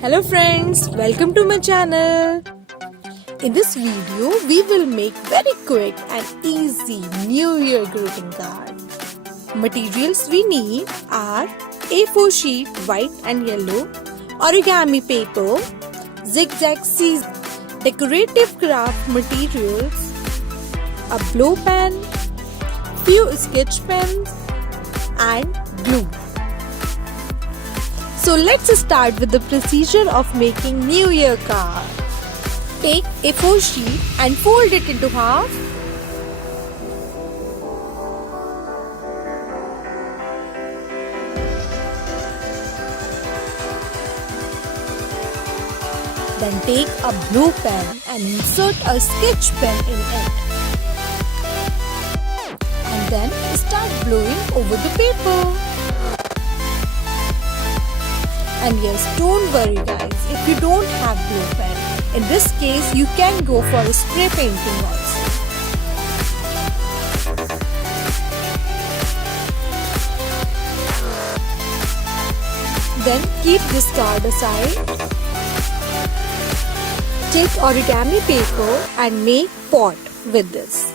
Hello friends, welcome to my channel. In this video, we will make very quick and easy New Year greeting card. Materials we need are A4 sheet, white and yellow, origami paper, zigzag scissors, decorative craft materials, a blow pen, few sketch pens and glue. So let's start with the procedure of making New Year card. Take A4 sheet and fold it into half. Then take a blue pen and insert a sketch pen in it. And then start blowing over the paper. And yes, don't worry guys, if you don't have blue pen, in this case you can go for a spray painting also. Then keep this card aside. Take origami paper and make pot with this.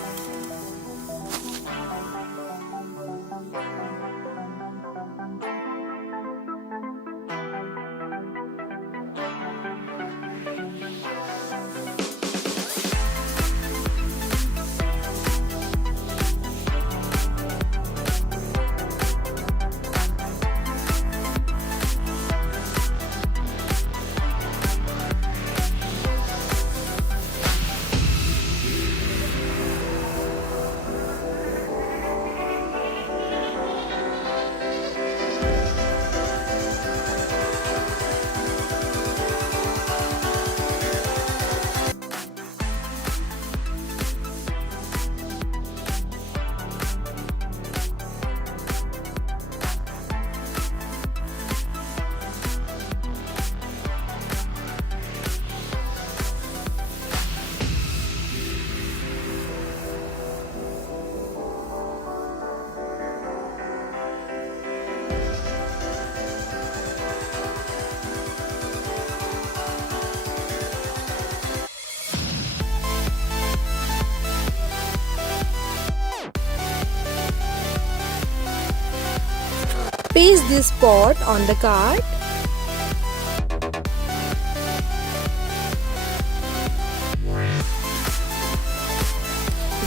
Paste this pot on the card.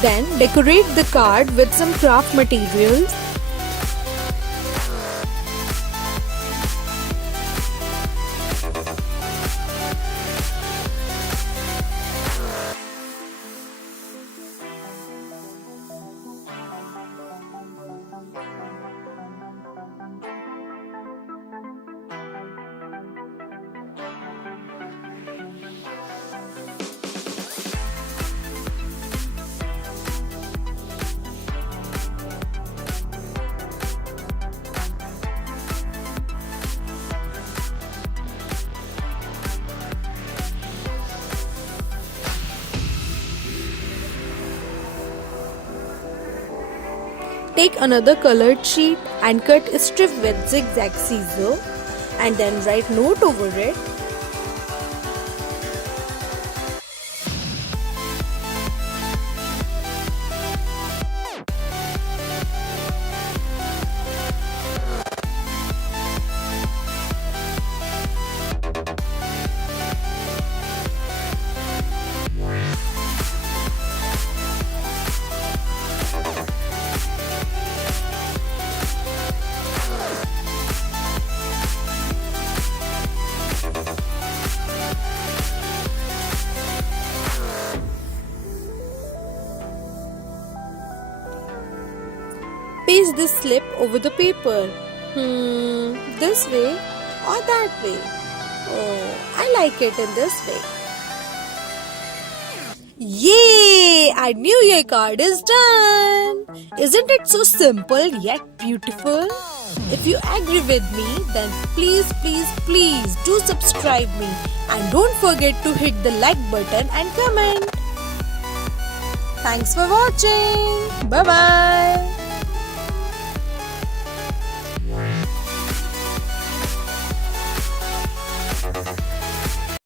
Then decorate the card with some craft materials. Take another colored sheet and cut a strip with zigzag scissors and then write note over it. Paste this slip over the paper. This way or that way? Oh, I like it in this way. Yay! Our New Year card is done! Isn't it so simple yet beautiful? If you agree with me, then please do subscribe me and don't forget to hit the like button and comment. Thanks for watching. Bye bye.